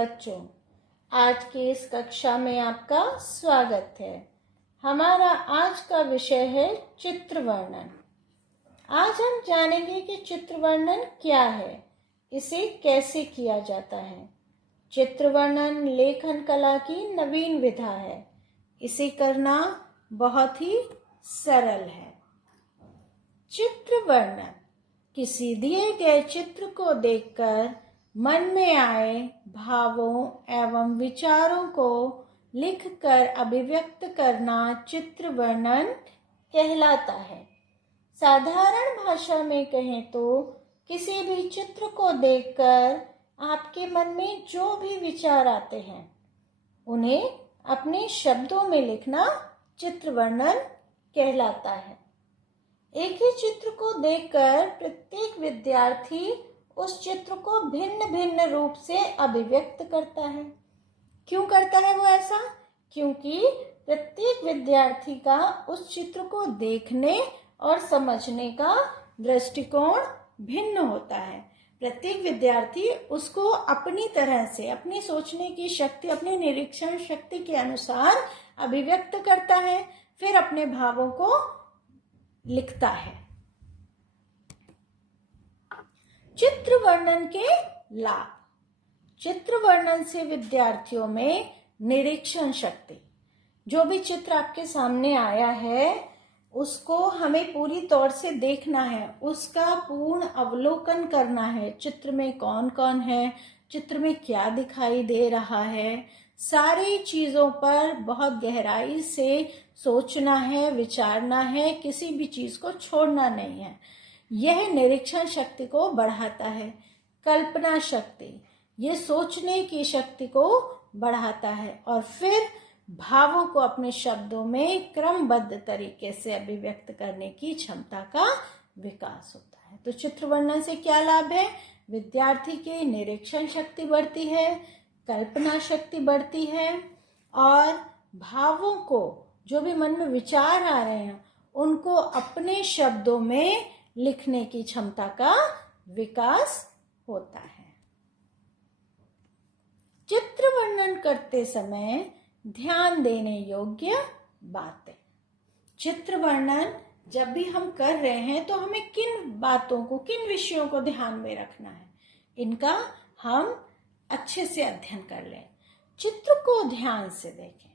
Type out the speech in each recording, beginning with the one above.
बच्चों, आज की इस कक्षा में आपका स्वागत है। हमारा आज का विषय है चित्र वर्णन। आज हम जानेंगे कि चित्र वर्णन क्या है, इसे कैसे किया जाता है। चित्र वर्णन लेखन कला की नवीन विधा है। इसे करना बहुत ही सरल है। चित्र वर्णन किसी दिए गए चित्र को देखकर मन में आए भावों एवं विचारों को लिखकर अभिव्यक्त करना चित्र वर्णन कहलाता है। साधारण भाषा में कहें तो किसी भी चित्र को देखकर आपके मन में जो भी विचार आते हैं उन्हें अपने शब्दों में लिखना चित्र वर्णन कहलाता है। एक ही चित्र को देखकर प्रत्येक विद्यार्थी उस चित्र को भिन्न भिन्न रूप से अभिव्यक्त करता है। क्यों करता है वो ऐसा? क्योंकि प्रत्येक विद्यार्थी का उस चित्र को देखने और समझने का दृष्टिकोण भिन्न होता है। प्रत्येक विद्यार्थी उसको अपनी तरह से, अपनी सोचने की शक्ति, अपनी निरीक्षण शक्ति के अनुसार अभिव्यक्त करता है, फिर अपने भावों को लिखता है। चित्र वर्णन के लाभ। चित्र वर्णन से विद्यार्थियों में निरीक्षण शक्ति, जो भी चित्र आपके सामने आया है उसको हमें पूरी तौर से देखना है, उसका पूर्ण अवलोकन करना है। चित्र में कौन कौन है, चित्र में क्या दिखाई दे रहा है, सारी चीजों पर बहुत गहराई से सोचना है, विचारना है, किसी भी चीज को छोड़ना नहीं है। यह निरीक्षण शक्ति को बढ़ाता है। कल्पना शक्ति, ये सोचने की शक्ति को बढ़ाता है और फिर भावों को अपने शब्दों में क्रमबद्ध तरीके से अभिव्यक्त करने की क्षमता का विकास होता है। तो चित्र वर्णन से क्या लाभ है? विद्यार्थी की निरीक्षण शक्ति बढ़ती है, कल्पना शक्ति बढ़ती है और भावों को, जो भी मन में विचार आ रहे हैं, उनको अपने शब्दों में लिखने की क्षमता का विकास होता है। चित्र वर्णन करते समय ध्यान देने योग्य बातें। चित्र वर्णन जब भी हम कर रहे हैं तो हमें किन बातों को, किन विषयों को ध्यान में रखना है, इनका हम अच्छे से अध्ययन कर लें। चित्र को ध्यान से देखें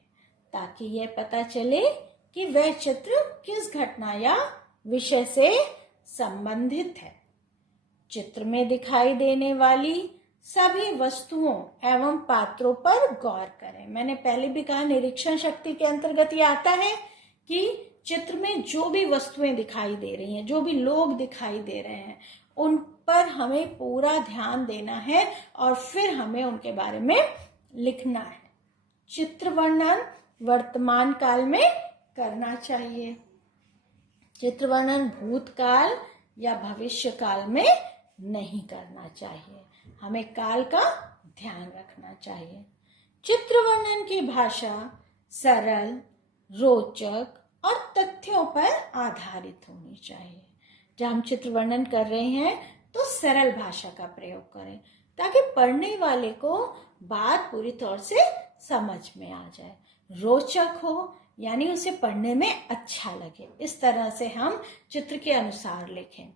ताकि यह पता चले कि वह चित्र किस घटना या विषय से संबंधित है। चित्र में दिखाई देने वाली सभी वस्तुओं एवं पात्रों पर गौर करें। मैंने पहले भी कहा, निरीक्षण शक्ति के अंतर्गत ये आता है कि चित्र में जो भी वस्तुएं दिखाई दे रही हैं, जो भी लोग दिखाई दे रहे हैं, उन पर हमें पूरा ध्यान देना है और फिर हमें उनके बारे में लिखना है। चित्र वर्णन वर्तमान काल में करना चाहिए। चित्र वर्णन भूतकाल या भविष्य काल में नहीं करना चाहिए। हमें काल का ध्यान रखना चाहिए। चित्र वर्णन की भाषा सरल, रोचक और तथ्यों पर आधारित होनी चाहिए। जब हम चित्र वर्णन कर रहे हैं तो सरल भाषा का प्रयोग करें ताकि पढ़ने वाले को बात पूरी तौर से समझ में आ जाए। रोचक हो यानी उसे पढ़ने में अच्छा लगे, इस तरह से हम चित्र के अनुसार लिखें।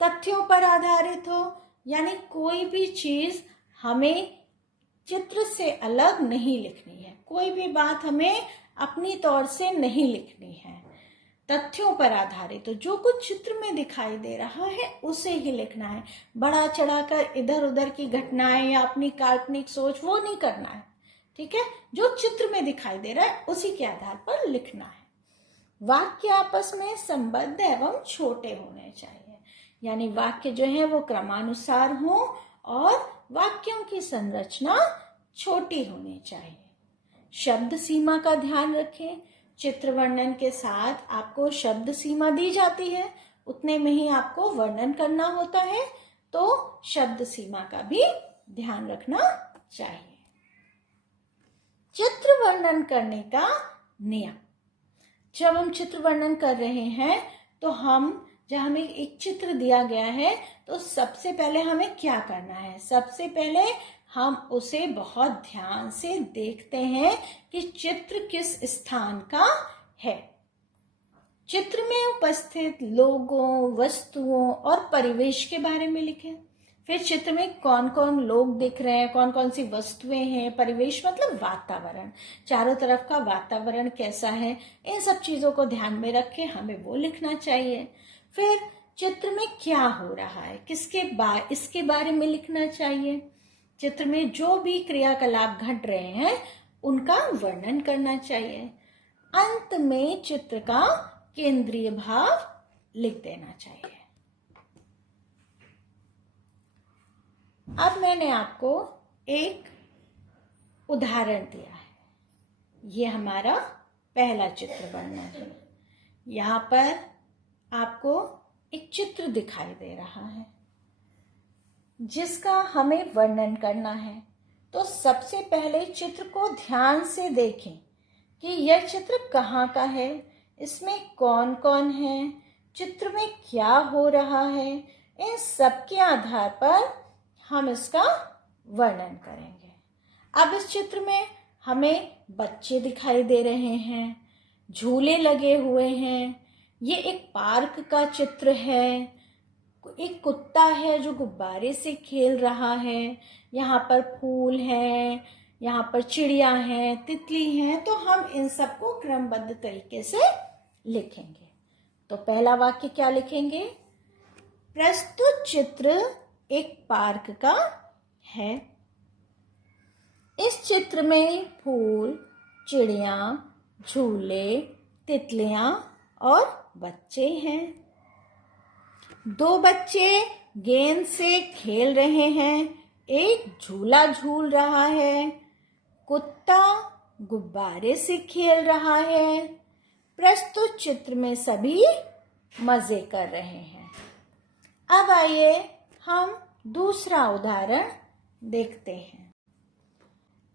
तथ्यों पर आधारित हो यानी कोई भी चीज हमें चित्र से अलग नहीं लिखनी है, कोई भी बात हमें अपनी तौर से नहीं लिखनी है। तथ्यों पर आधारित हो, जो कुछ चित्र में दिखाई दे रहा है उसे ही लिखना है। बढ़ा चढ़ाकर इधर उधर की घटनाएं या अपनी काल्पनिक सोच वो नहीं करना है, ठीक है? जो चित्र में दिखाई दे रहा है उसी के आधार पर लिखना है। वाक्य आपस में संबद्ध एवं छोटे होने चाहिए, यानी वाक्य जो है वो क्रमानुसार हो और वाक्यों की संरचना छोटी होनी चाहिए। शब्द सीमा का ध्यान रखें। चित्र वर्णन के साथ आपको शब्द सीमा दी जाती है, उतने में ही आपको वर्णन करना होता है, तो शब्द सीमा का भी ध्यान रखना चाहिए। चित्र वर्णन करने का नियम। जब हम चित्र वर्णन कर रहे हैं तो जब हमें एक चित्र दिया गया है तो सबसे पहले हमें क्या करना है? सबसे पहले हम उसे बहुत ध्यान से देखते हैं कि चित्र किस स्थान का है। चित्र में उपस्थित लोगों, वस्तुओं और परिवेश के बारे में लिखें। फिर चित्र में कौन कौन लोग दिख रहे हैं, कौन कौन सी वस्तुएं हैं, परिवेश मतलब वातावरण, चारों तरफ का वातावरण कैसा है, इन सब चीजों को ध्यान में रख के हमें वो लिखना चाहिए। फिर चित्र में क्या हो रहा है, इसके बारे में लिखना चाहिए। चित्र में जो भी क्रियाकलाप घट रहे हैं उनका वर्णन करना चाहिए। अंत में चित्र का केंद्रीय भाव लिख देना चाहिए। अब मैंने आपको एक उदाहरण दिया है। ये हमारा पहला चित्र बनना है। यहाँ पर आपको एक चित्र दिखाई दे रहा है जिसका हमें वर्णन करना है। तो सबसे पहले चित्र को ध्यान से देखें कि यह चित्र कहाँ का है, इसमें कौन कौन है, चित्र में क्या हो रहा है। इन सब के आधार पर हम इसका वर्णन करेंगे। अब इस चित्र में हमें बच्चे दिखाई दे रहे हैं, झूले लगे हुए हैं। ये एक पार्क का चित्र है। एक कुत्ता है जो गुब्बारे से खेल रहा है। यहाँ पर फूल हैं, यहाँ पर चिड़िया हैं, तितली हैं। तो हम इन सबको क्रमबद्ध तरीके से लिखेंगे। तो पहला वाक्य क्या लिखेंगे? प्रस्तुत चित्र एक पार्क का है। इस चित्र में फूल, चिड़िया, झूले, तितलियां और बच्चे हैं। दो बच्चे गेंद से खेल रहे हैं। एक झूला झूल रहा है। कुत्ता गुब्बारे से खेल रहा है। प्रस्तुत चित्र में सभी मजे कर रहे हैं। अब आइए हम दूसरा उदाहरण देखते हैं।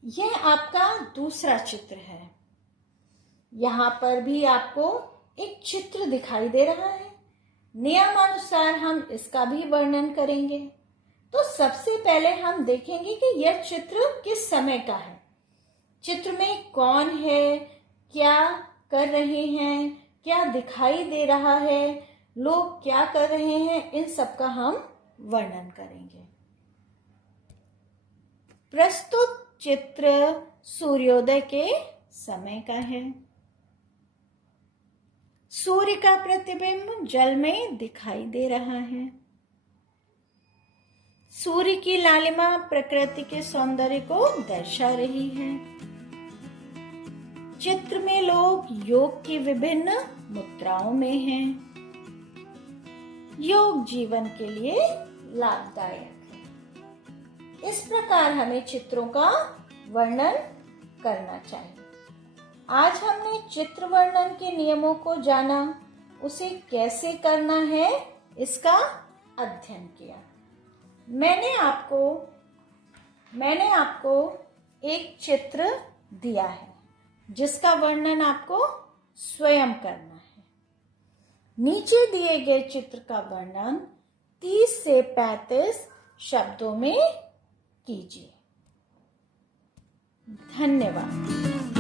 यह आपका दूसरा चित्र है। यहाँ पर भी आपको एक चित्र दिखाई दे रहा है। नियमानुसार हम इसका भी वर्णन करेंगे। तो सबसे पहले हम देखेंगे कि यह चित्र किस समय का है। चित्र में कौन है, क्या कर रहे हैं, क्या दिखाई दे रहा है, लोग क्या कर रहे हैं, इन सब का हम वर्णन करेंगे। प्रस्तुत चित्र सूर्योदय के समय का है। सूर्य का प्रतिबिंब जल में दिखाई दे रहा है। सूर्य की लालिमा प्रकृति के सौंदर्य को दर्शा रही है। चित्र में लोग योग की विभिन्न मुद्राओं में हैं। योग जीवन के लिए लाभदायक है। इस प्रकार हमें चित्रों का वर्णन करना चाहिए। आज हमने चित्र वर्णन के नियमों को जाना, उसे कैसे करना है इसका अध्ययन किया। मैंने आपको एक चित्र दिया है जिसका वर्णन आपको स्वयं करना है। नीचे दिए गए चित्र का वर्णन 30 से 35 शब्दों में कीजिए। धन्यवाद।